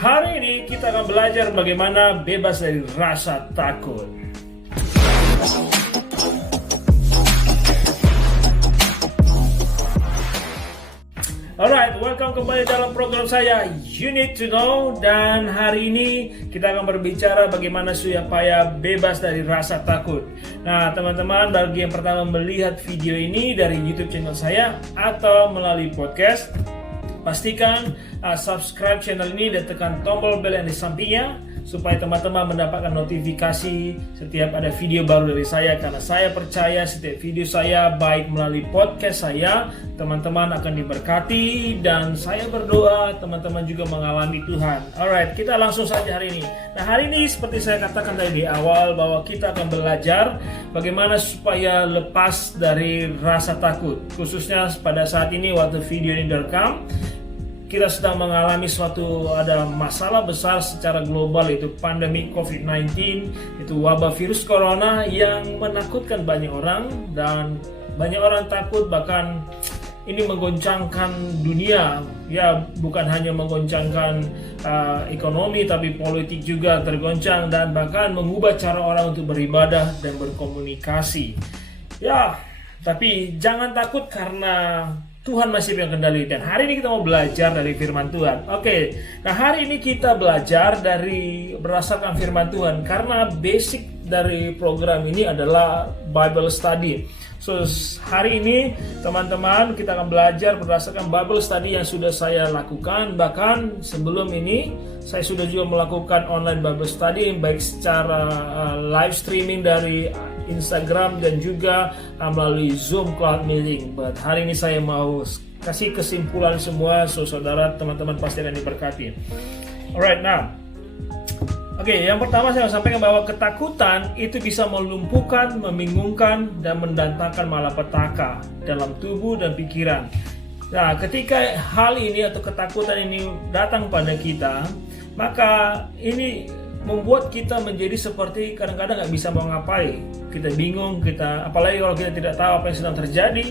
Hari ini kita akan belajar bagaimana bebas dari rasa takut. Alright, welcome kembali dalam program saya You Need to Know. Dan hari ini kita akan berbicara bagaimana supaya bebas dari rasa takut. Nah teman-teman, bagi yang pertama melihat video ini dari YouTube channel saya atau melalui podcast, pastikan subscribe channel ini dan tekan tombol bel yang di sampingnya supaya teman-teman mendapatkan notifikasi setiap ada video baru dari saya, karena saya percaya setiap video saya baik melalui podcast saya teman-teman akan diberkati, dan saya berdoa teman-teman juga mengalami Tuhan. Alright, kita langsung saja hari ini. Nah hari ini seperti saya katakan tadi di awal bahwa kita akan belajar bagaimana supaya lepas dari rasa takut, khususnya pada saat ini waktu video ini direkam. Kita sedang mengalami ada masalah besar secara global, yaitu pandemi COVID-19, itu wabah virus corona yang menakutkan banyak orang, dan banyak orang takut, bahkan ini menggoncangkan dunia. Ya, bukan hanya menggoncangkan ekonomi, tapi politik juga tergoncang, dan bahkan mengubah cara orang untuk beribadah dan berkomunikasi. Ya, tapi jangan takut karena Tuhan masih pegang kendali, dan hari ini kita mau belajar dari firman Tuhan. Oke, nah hari ini kita belajar berdasarkan firman Tuhan, karena basic dari program ini adalah Bible Study. So hari ini teman-teman kita akan belajar berdasarkan Bible Study yang sudah saya lakukan. Bahkan sebelum ini saya sudah juga melakukan online Bible Study, baik secara live streaming dari Instagram dan juga melalui Zoom Cloud Meeting. But hari ini saya mau kasih kesimpulan semua, so saudara teman-teman pasti akan diberkati. Alright, now yang pertama saya mau sampaikan bahwa ketakutan itu bisa melumpuhkan, membingungkan, dan mendatangkan malapetaka dalam tubuh dan pikiran. Nah, ketika hal ini atau ketakutan ini datang pada kita, maka ini membuat kita menjadi seperti kadang-kadang nggak bisa mau ngapain. Kita bingung, apalagi kalau kita tidak tahu apa yang sedang terjadi,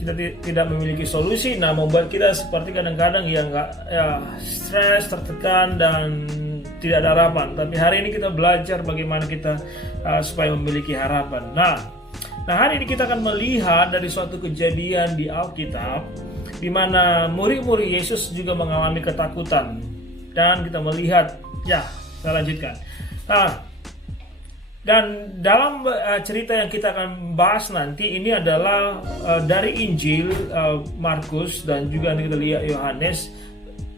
kita tidak memiliki solusi. Nah, membuat kita seperti kadang-kadang stres, tertekan, dan tidak ada harapan. Tapi hari ini kita belajar bagaimana kita supaya memiliki harapan. Nah hari ini kita akan melihat dari suatu kejadian di Alkitab, di mana murid-murid Yesus juga mengalami ketakutan, dan kita melihat, saya lanjutkan. Dan dalam cerita yang kita akan bahas nanti ini adalah dari Injil Markus dan juga kita lihat Yohanes.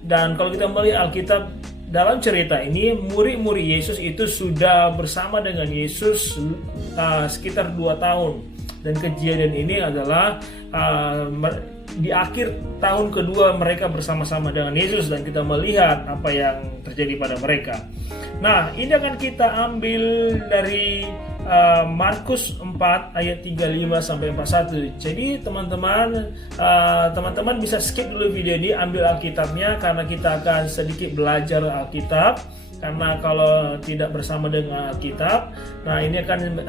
Dan kalau kita melihat Alkitab, dalam cerita ini murid-murid Yesus itu sudah bersama dengan Yesus sekitar 2 tahun. Dan kejadian ini adalah di akhir tahun kedua mereka bersama-sama dengan Yesus, dan kita melihat apa yang terjadi pada mereka. Nah, ini akan kita ambil dari Markus 4 ayat 35 sampai 41. Jadi teman-teman bisa skip dulu video ini, ambil Alkitabnya, karena kita akan sedikit belajar Alkitab. Karena kalau tidak bersama dengan Alkitab, nah ini akan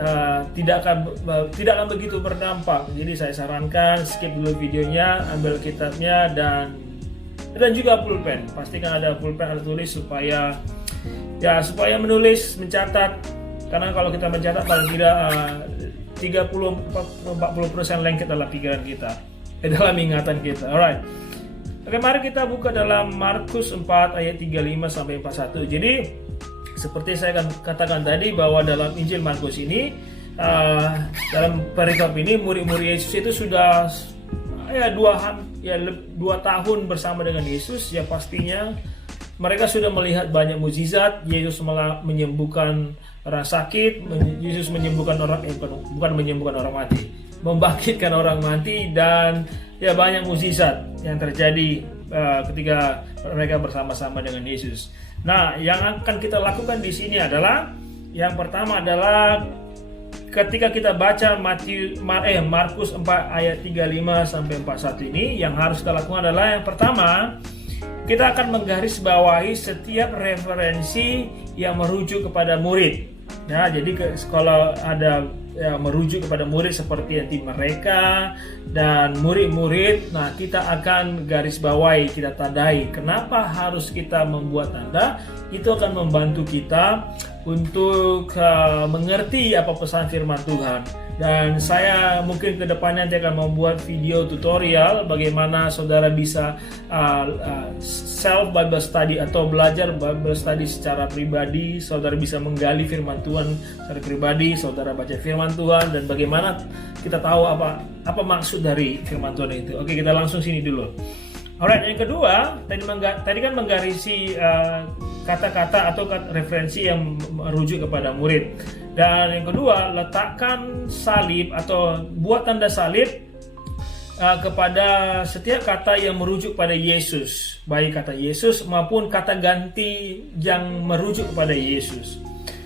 tidak akan begitu berdampak. Jadi saya sarankan skip dulu videonya, ambil kitabnya, dan juga pulpen. Pastikan ada pulpen, ada tulis supaya menulis, mencatat. Karena kalau kita mencatat paling tidak 30-40% lengket dalam pikiran kita, dalam ingatan kita. Alright. Oke, mari kita buka dalam Markus 4 ayat 35 sampai 41. Jadi seperti saya katakan tadi bahwa dalam Injil Markus ini, dalam perikop ini murid-murid Yesus itu sudah 2 tahun bersama dengan Yesus. Ya pastinya mereka sudah melihat banyak mukjizat. Yesus malah menyembuhkan orang sakit, Yesus menyembuhkan bukan menyembuhkan orang mati, membangkitkan orang mati, dan banyak mukjizat yang terjadi ketika mereka bersama-sama dengan Yesus. Nah, yang akan kita lakukan di sini adalah, yang pertama adalah ketika kita baca Markus 4 ayat 35 sampai 41 ini, yang harus kita lakukan adalah yang pertama, kita akan menggarisbawahi setiap referensi yang merujuk kepada murid. Nah, jadi kalau ada merujuk kepada murid seperti nanti mereka dan murid-murid. Nah, kita akan garis bawahi, kita tandai. Kenapa harus kita membuat tanda? Itu akan membantu kita untuk mengerti apa pesan firman Tuhan. Dan saya mungkin kedepannya nanti akan membuat video tutorial bagaimana saudara bisa self Bible study atau belajar Bible study secara pribadi. Saudara bisa menggali firman Tuhan secara pribadi, saudara baca firman Tuhan, dan bagaimana kita tahu apa maksud dari firman Tuhan itu. Oke, kita langsung sini dulu. Alright, yang kedua, tadi kan menggarisi kata-kata atau referensi yang merujuk kepada murid. Dan yang kedua, letakkan salib atau buat tanda salib kepada setiap kata yang merujuk pada Yesus, baik kata Yesus maupun kata ganti yang merujuk kepada Yesus.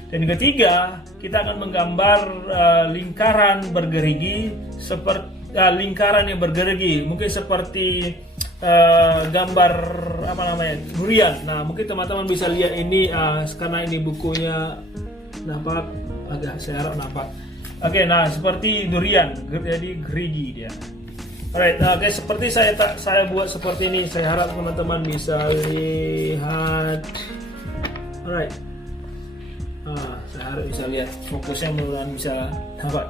Dan yang ketiga, kita akan menggambar lingkaran bergerigi, seperti lingkaran yang bergerigi, mungkin seperti gambar durian. Nah, mungkin teman-teman bisa lihat ini karena ini bukunya nampak agak, saya harap nampak. Oke, nah seperti durian, jadi gerigi dia. Alright, nah, oke, seperti saya buat seperti ini. Saya harap teman-teman bisa lihat. Alright, saya harap bisa lihat, fokusnya mudah-mudahan bisa nampak.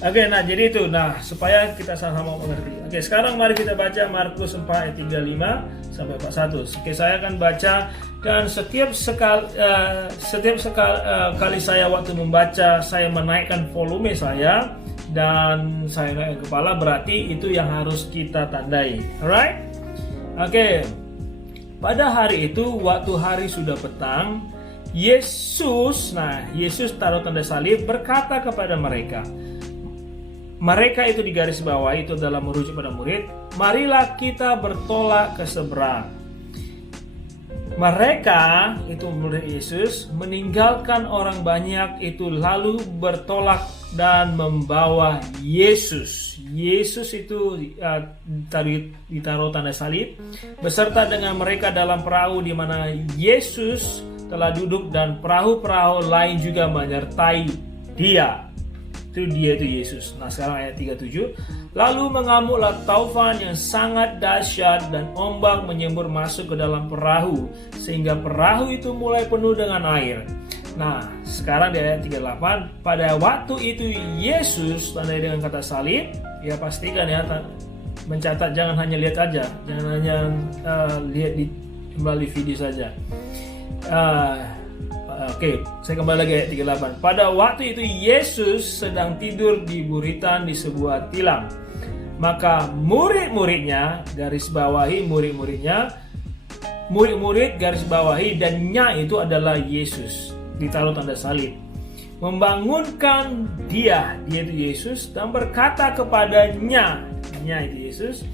Oke, nah jadi itu, supaya kita sama-sama mengerti. Oke, sekarang mari kita baca Markus 4 ayat 35 sampai 41. Oke, saya akan baca, dan setiap kali saya waktu membaca, saya menaikkan volume saya dan saya naikkan kepala, berarti itu yang harus kita tandai. Alright? Oke. Pada hari itu, waktu hari sudah petang, Yesus taruh tanda salib, berkata kepada mereka. Mereka itu di garis bawah, itu adalah merujuk pada murid. Marilah kita bertolak ke seberang. Mereka, itu murid Yesus, meninggalkan orang banyak itu lalu bertolak dan membawa Yesus. Yesus itu tadi ditaruh tanda salib beserta dengan mereka dalam perahu di mana Yesus telah duduk, dan perahu-perahu lain juga menyertai dia. Itu Yesus. Nah, sekarang ayat 37. Lalu mengamuklah taufan yang sangat dahsyat dan ombak menyembur masuk ke dalam perahu sehingga perahu itu mulai penuh dengan air. Nah, sekarang di ayat 38. Pada waktu itu Yesus, tandai dengan kata salib, ya pastikan ya, mencatat, jangan hanya lihat aja, jangan hanya lihat melalui video saja. Oke, saya kembali lagi ayat 38. Pada waktu itu Yesus sedang tidur di buritan di sebuah tilam. Maka murid-muridnya, garis bawahi murid-murid garis bawahi, dan nya itu adalah Yesus, ditaruh tanda salib, membangunkan dia itu Yesus, dan berkata kepadanya, nya itu Yesus,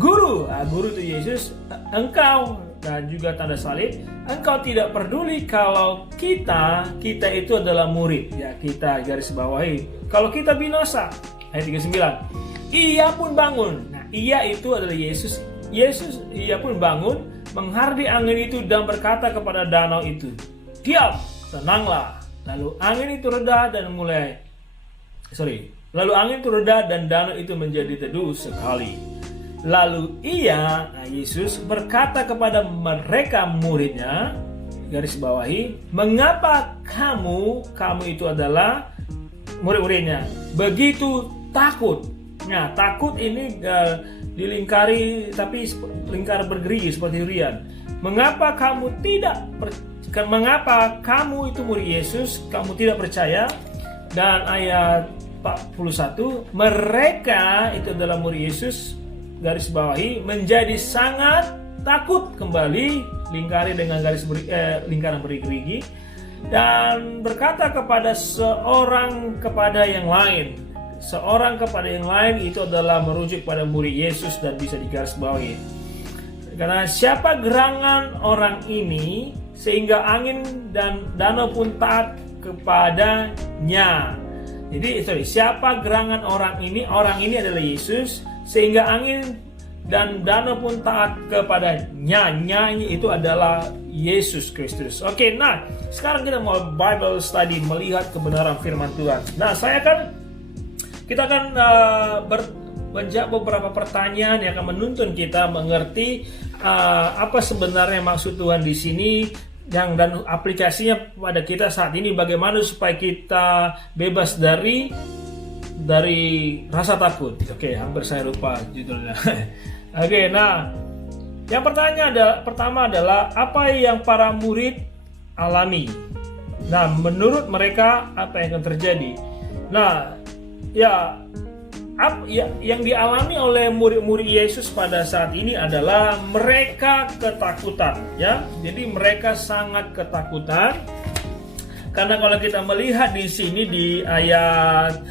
Guru itu Yesus, engkau, dan juga tanda salib, engkau tidak peduli kalau kita itu adalah murid, ya, kita garis bawahi, kalau kita binasa. Ayat 39. Ia pun bangun. Nah, ia itu adalah Yesus. Ia pun bangun, menghardik angin itu dan berkata kepada danau itu, diam, tenanglah. Lalu angin itu reda dan danau itu menjadi teduh sekali. Lalu Yesus berkata kepada mereka muridnya, garis bawahi, mengapa kamu itu adalah murid-muridnya, begitu takut? Nah, takut ini dilingkari, tapi lingkar bergerigi seperti durian. Mengapa kamu itu murid Yesus, kamu tidak percaya? Dan ayat 41, mereka itu adalah murid Yesus, garis bawahi, menjadi sangat takut kembali, lingkari dengan lingkaran bergerigi, dan berkata kepada seorang kepada yang lain. Seorang kepada yang lain itu adalah merujuk pada murid Yesus dan bisa digaris bawahi. Karena siapa gerangan orang ini sehingga angin dan danau pun taat kepadanya. Jadi siapa gerangan orang ini? Orang ini adalah Yesus, sehingga angin dan danau pun taat kepadanya. Nyanyi itu adalah Yesus Kristus. Oke, nah sekarang kita mau Bible study, melihat kebenaran firman Tuhan. Nah, kita akan menjawab beberapa pertanyaan yang akan menuntun kita mengerti apa sebenarnya maksud Tuhan di sini, dan aplikasinya pada kita saat ini, bagaimana supaya kita bebas dari rasa takut. Oke, hampir saya lupa judulnya. Oke, nah yang pertama adalah apa yang para murid alami. Nah, menurut mereka apa yang akan terjadi? Nah, yang dialami oleh murid-murid Yesus pada saat ini adalah mereka ketakutan, ya. Jadi mereka sangat ketakutan, karena kalau kita melihat di sini di ayat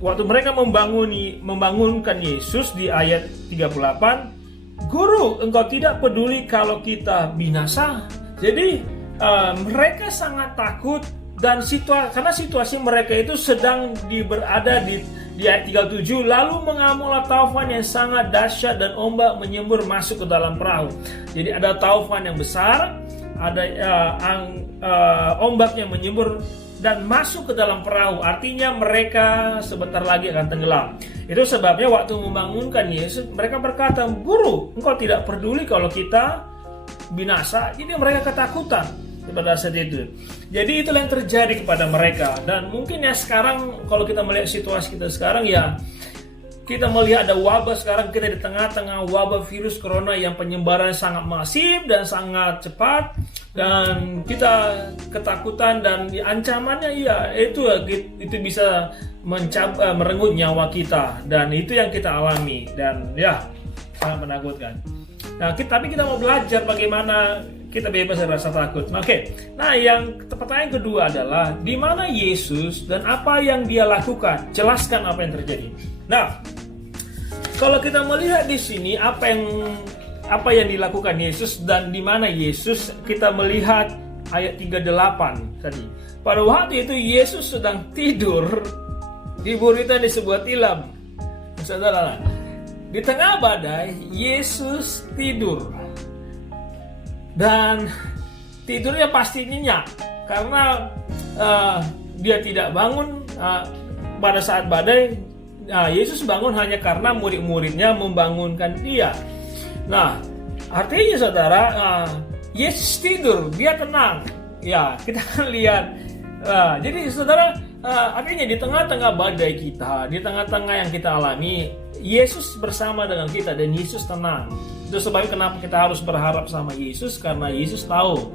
waktu mereka membangunkan Yesus di ayat 38, Guru, engkau tidak peduli kalau kita binasa. Jadi mereka sangat takut, dan karena situasi mereka itu sedang berada di ayat 37, lalu mengamuklah taufan yang sangat dahsyat dan ombak menyembur masuk ke dalam perahu. Jadi ada taufan yang besar, ada ombak yang menyembur dan masuk ke dalam perahu, artinya mereka sebentar lagi akan tenggelam. Itu sebabnya waktu membangunkan Yesus, mereka berkata, Guru, engkau tidak peduli kalau kita binasa. Jadi mereka ketakutan pada saat itu. Jadi itulah yang terjadi kepada mereka. Dan mungkin ya sekarang, kalau kita melihat situasi kita sekarang, ya kita melihat ada wabah sekarang, kita di tengah-tengah wabah virus corona yang penyebaran sangat masif dan sangat cepat, dan kita ketakutan, dan ancamannya ya itu bisa merenggut nyawa kita, dan itu yang kita alami, dan ya sangat menakutkan. Nah, tapi kita mau belajar bagaimana kita bebas dari rasa takut. Oke. Nah, pertanyaan kedua adalah di mana Yesus dan apa yang dia lakukan? Jelaskan apa yang terjadi. Nah, kalau kita melihat di sini apa yang dilakukan Yesus dan di mana Yesus, kita melihat ayat 38 tadi. Pada waktu itu Yesus sedang tidur di buritan di sebuah tilam. Saudara, di tengah badai Yesus tidur. Dan tidurnya pasti nyenyak karena dia tidak bangun pada saat badai. Yesus bangun hanya karena murid-muridnya membangunkan dia. Nah, artinya saudara, Yesus tidur, dia tenang. Ya, kita akan lihat. Jadi saudara, artinya di tengah-tengah badai kita, di tengah-tengah yang kita alami, Yesus bersama dengan kita dan Yesus tenang. Itu sebabnya kenapa kita harus berharap sama Yesus, karena Yesus tahu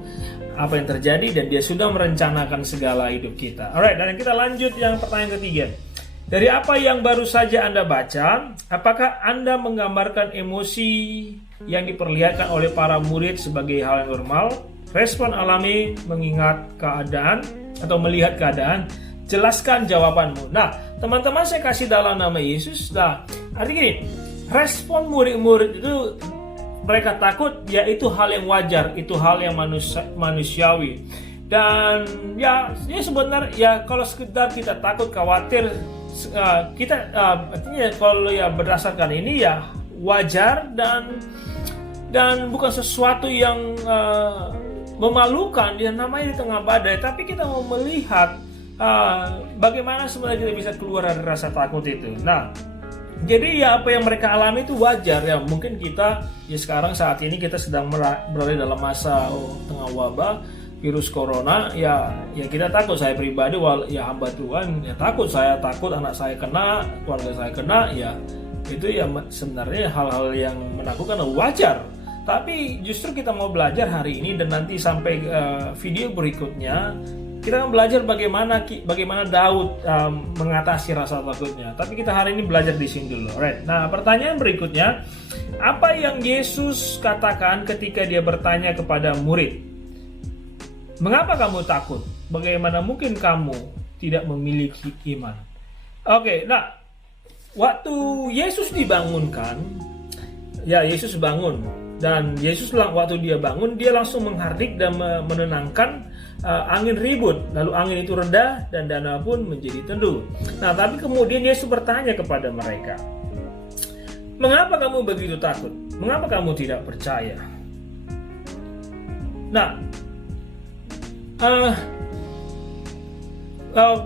apa yang terjadi dan dia sudah merencanakan segala hidup kita. Alright, dan kita lanjut yang pertanyaan ketiga. Dari apa yang baru saja Anda baca, apakah Anda menggambarkan emosi yang diperlihatkan oleh para murid sebagai hal yang normal? Respon alami mengingat keadaan atau melihat keadaan? Jelaskan jawabanmu. Nah, teman-teman, saya kasih dalam nama Yesus. Nah, artinya gini, respon murid-murid itu mereka takut, ya itu hal yang wajar, itu hal yang manusiawi. Dan ya sebenarnya ya kalau sekedar kita takut, khawatir, kita artinya kalau ya berdasarkan ini ya wajar dan bukan sesuatu yang memalukan yang namanya di tengah badai. Tapi kita mau melihat bagaimana sebenarnya kita bisa keluar dari rasa takut itu. Nah, jadi ya apa yang mereka alami itu wajar ya. Mungkin kita ya sekarang saat ini kita sedang berada dalam masa tengah wabah virus corona, ya kita takut. Saya pribadi ya hamba Tuhan ya takut, saya takut anak saya kena, keluarga saya kena, ya itu ya sebenarnya hal-hal yang menakutkan, wajar. Tapi justru kita mau belajar hari ini dan nanti sampai video berikutnya kita akan belajar bagaimana Daud mengatasi rasa takutnya. Tapi kita hari ini belajar di sini dulu. Alright. Nah, pertanyaan berikutnya, apa yang Yesus katakan ketika dia bertanya kepada murid? Mengapa kamu takut? Bagaimana mungkin kamu tidak memiliki iman? Oke, nah, waktu Yesus dibangunkan, ya Yesus bangun. Dan Yesus waktu dia bangun, dia langsung menghardik dan menenangkan angin ribut. Lalu angin itu reda dan danau pun menjadi teduh. Nah, tapi kemudian Yesus bertanya kepada mereka, mengapa kamu begitu takut? Mengapa kamu tidak percaya? Nah,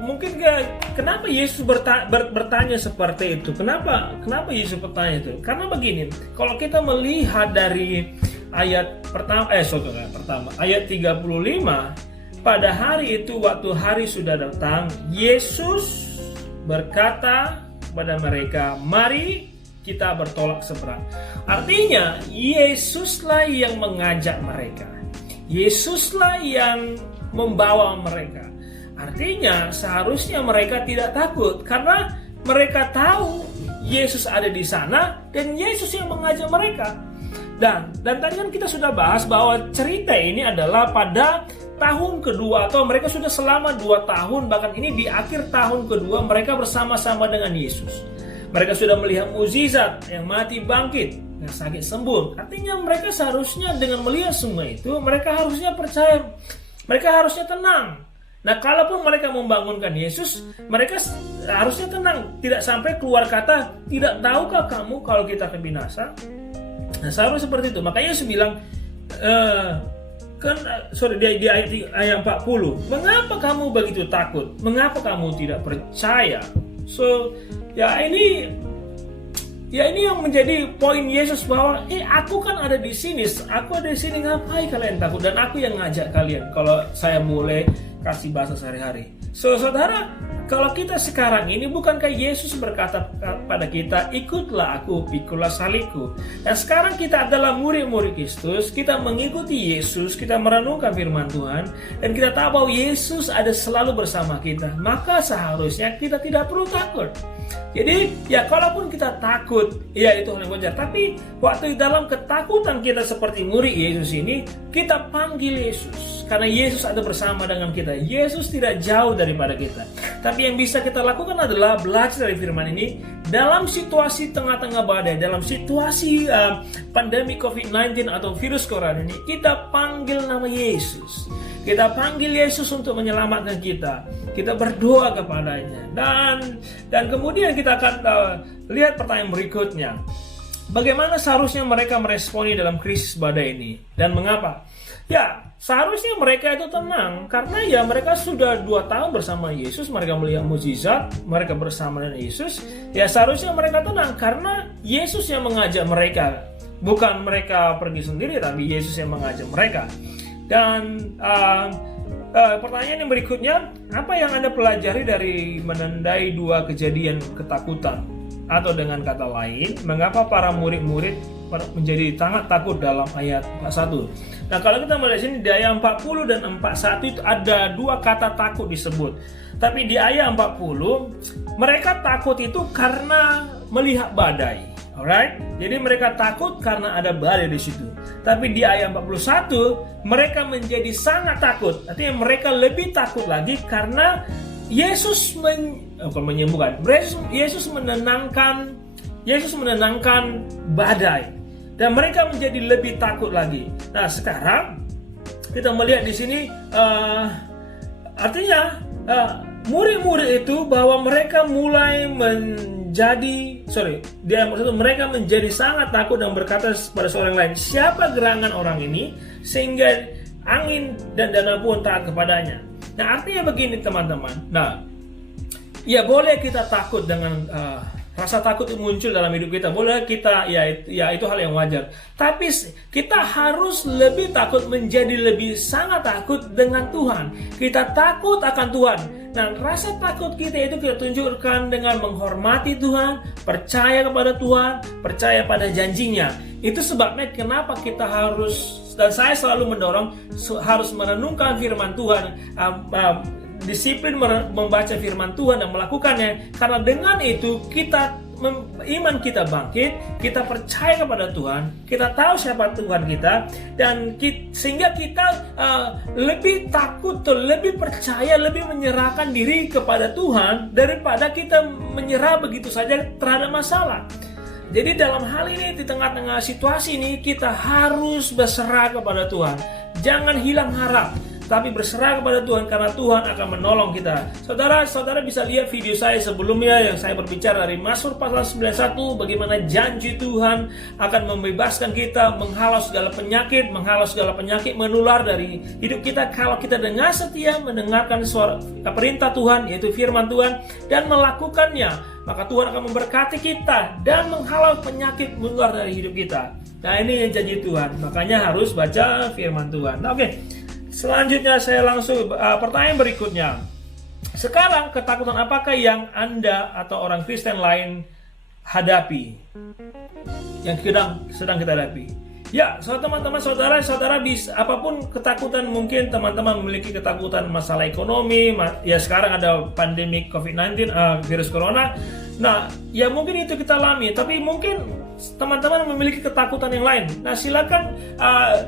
mungkin kenapa Yesus bertanya seperti itu? Kenapa Yesus bertanya itu? Karena begini, kalau kita melihat dari ayat pertama, ayat 35, pada hari itu waktu hari sudah datang, Yesus berkata kepada mereka, mari kita bertolak seberang. Artinya, Yesuslah yang mengajak mereka. Yesuslah yang membawa mereka. Artinya, seharusnya mereka tidak takut karena mereka tahu Yesus ada di sana dan Yesus yang mengajak mereka. Dan tadi kan kita sudah bahas bahwa cerita ini adalah pada tahun kedua, atau mereka sudah selama 2 tahun, bahkan ini di akhir tahun kedua mereka bersama-sama dengan Yesus. Mereka sudah melihat mukjizat, yang mati bangkit, yang sakit sembuh. Artinya mereka seharusnya dengan melihat semua itu, mereka harusnya percaya, mereka harusnya tenang. Nah, kalaupun mereka membangunkan Yesus, mereka harusnya tenang, tidak sampai keluar kata, tidak tahukah kamu kalau kita akan binasa? Nah, seharusnya seperti itu. Makanya Yesus bilang, di ayat 40, mengapa kamu begitu takut? Mengapa kamu tidak percaya? So, ini yang menjadi poin Yesus bahwa aku kan ada di sini, ngapain kalian takut? Dan aku yang ngajak kalian. Kalau saya mulai kasih bahasa sehari-hari. So, saudara, kalau kita sekarang ini, bukankah Yesus berkata pada kita, ikutlah aku, pikulah salibku. Dan sekarang kita adalah murid-murid Kristus, kita mengikuti Yesus, kita merenungkan firman Tuhan, dan kita tahu bahwa Yesus ada selalu bersama kita. Maka seharusnya kita tidak perlu takut. Jadi, kalaupun kita takut, itu hal yang wajar. Tapi, waktu dalam ketakutan kita seperti murid Yesus ini, kita panggil Yesus. Karena Yesus ada bersama dengan kita. Yesus tidak jauh daripada kita. Tapi yang bisa kita lakukan adalah belajar dari firman ini dalam situasi tengah-tengah badai, dalam situasi pandemi COVID-19 atau virus corona ini, kita panggil nama Yesus. Kita panggil Yesus untuk menyelamatkan kita. Kita berdoa kepadanya. Dan kemudian kita akan lihat pertanyaan berikutnya. Bagaimana seharusnya mereka meresponi dalam krisis badai ini? Dan mengapa? Seharusnya mereka itu tenang. Karena mereka sudah 2 tahun bersama Yesus. Mereka melihat mukjizat. Mereka bersama dengan Yesus. Seharusnya mereka tenang. Karena Yesus yang mengajak mereka. Bukan mereka pergi sendiri, tapi Yesus yang mengajak mereka. Dan pertanyaan yang berikutnya, apa yang Anda pelajari dari menandai 2 kejadian ketakutan? Atau dengan kata lain, mengapa para murid-murid menjadi sangat takut dalam ayat 41? Nah, kalau kita melihat sini di ayat 40 dan 41 itu ada 2 kata takut disebut. Tapi di ayat 40, mereka takut itu karena melihat badai. Alright? Jadi mereka takut karena ada badai di situ. Tapi di ayat 41, mereka menjadi sangat takut. Artinya mereka lebih takut lagi karena Yesus menyembuhkan. Yesus menenangkan badai. Dan mereka menjadi lebih takut lagi. Nah, sekarang kita melihat di sini artinya murid-murid itu bahwa mereka mulai mereka menjadi sangat takut dan berkata pada seorang lain, siapa gerangan orang ini sehingga angin dan danau pun taat kepadanya. Nah, artinya begini teman-teman. Nah, boleh kita takut dengan rasa takut itu muncul dalam hidup kita. Boleh kita, itu hal yang wajar. Tapi kita harus lebih takut, menjadi lebih sangat takut dengan Tuhan. Kita takut akan Tuhan. Nah, rasa takut kita itu kita tunjukkan dengan menghormati Tuhan, percaya kepada Tuhan, percaya pada janjinya. Itu sebabnya kenapa kita harus, dan saya selalu mendorong, harus merenungkan firman Tuhan, disiplin membaca firman Tuhan dan melakukannya. Karena dengan itu iman kita bangkit, kita percaya kepada Tuhan, kita tahu siapa Tuhan kita, dan sehingga kita lebih takut, lebih percaya, lebih menyerahkan diri kepada Tuhan daripada kita menyerah begitu saja terhadap masalah. Jadi dalam hal ini, di tengah-tengah situasi ini, kita harus berserah kepada Tuhan. Jangan hilang harap. tapi berserah kepada Tuhan karena Tuhan akan menolong kita. Saudara bisa lihat video saya sebelumnya yang saya berbicara dari Mazmur pasal 91 bagaimana janji Tuhan akan membebaskan kita, menghalau segala penyakit menular dari hidup kita kalau kita dengan setia mendengarkan suara perintah Tuhan, yaitu firman Tuhan, dan melakukannya. Maka Tuhan akan memberkati kita dan menghalau penyakit menular dari hidup kita. Nah, ini yang janji Tuhan. Makanya harus baca firman Tuhan. Nah, oke. Selanjutnya saya langsung pertanyaan berikutnya. Sekarang ketakutan apakah yang Anda atau orang Kristen lain hadapi? Yang sedang kita hadapi. Ya, teman-teman, saudara bisa apapun ketakutan, mungkin teman-teman memiliki ketakutan masalah ekonomi, ya sekarang ada pandemi COVID-19, virus corona. Nah, ya mungkin itu kita alami, tapi mungkin teman-teman memiliki ketakutan yang lain. Nah, silakan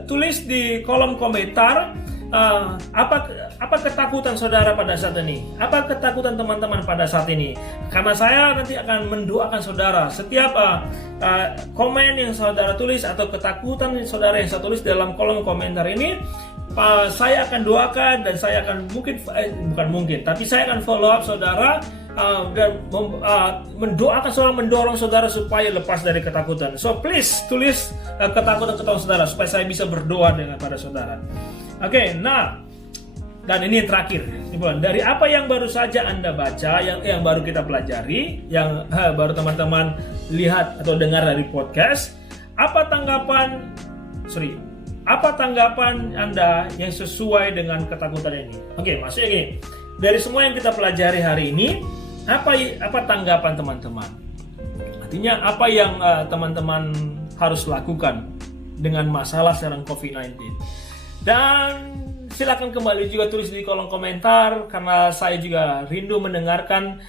tulis di kolom komentar apa ketakutan saudara pada saat ini? Apa ketakutan teman-teman pada saat ini? Karena saya nanti akan mendoakan saudara. Setiap komen yang saudara tulis atau ketakutan saudara yang saya tulis dalam kolom komentar ini, saya akan doakan dan saya akan tapi saya akan follow up saudara dan mendorong saudara supaya lepas dari ketakutan. So please tulis ketakutan saudara supaya saya bisa berdoa pada saudara. Oke, nah, dan ini terakhir, dari apa yang baru saja Anda baca, yang baru kita pelajari, yang baru teman-teman lihat atau dengar dari podcast, apa tanggapan Anda yang sesuai dengan ketakutan ini? Oke, maksudnya gini, dari semua yang kita pelajari hari ini, apa tanggapan teman-teman? Artinya apa yang teman-teman harus lakukan dengan masalah sekarang COVID-19? Dan silakan kembali juga tulis di kolom komentar, karena saya juga rindu mendengarkan.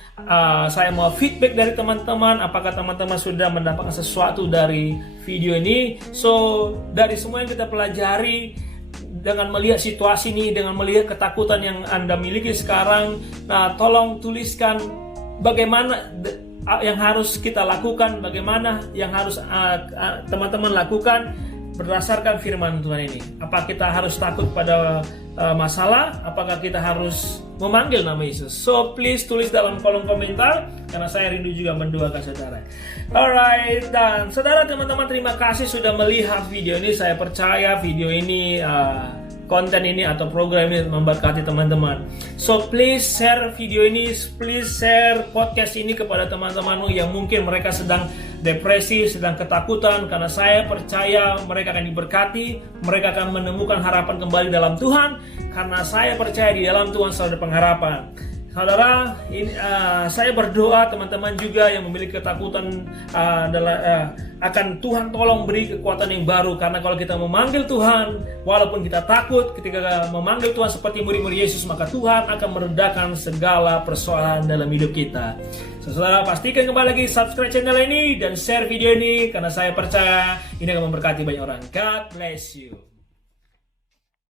Saya mau feedback dari teman-teman, apakah teman-teman sudah mendapatkan sesuatu dari video ini. So, dari semua yang kita pelajari, dengan melihat situasi ini, dengan melihat ketakutan yang Anda miliki sekarang, nah tolong tuliskan bagaimana yang harus kita lakukan, bagaimana yang harus teman-teman lakukan berdasarkan firman Tuhan ini. Apa kita harus takut pada masalah? Apakah kita harus memanggil nama Yesus? So please tulis dalam kolom komentar, karena saya rindu juga mendoakan saudara. Alright, dan saudara, teman-teman, terima kasih sudah melihat video ini. Saya percaya video ini, konten ini atau program ini memberkati teman-teman. So please share video ini, please share podcast ini kepada teman-temanmu yang mungkin mereka sedang depresi, sedang ketakutan, karena saya percaya mereka akan diberkati, mereka akan menemukan harapan kembali dalam Tuhan, karena saya percaya di dalam Tuhan selalu ada pengharapan. Saudara, saya berdoa teman-teman juga yang memiliki ketakutan akan Tuhan tolong beri kekuatan yang baru, karena kalau kita memanggil Tuhan, walaupun kita takut, ketika memanggil Tuhan seperti murid-murid Yesus, maka Tuhan akan meredakan segala persoalan dalam hidup kita. Saudara, pastikan kembali lagi subscribe channel ini dan share video ini, karena saya percaya ini akan memberkati banyak orang. God bless you.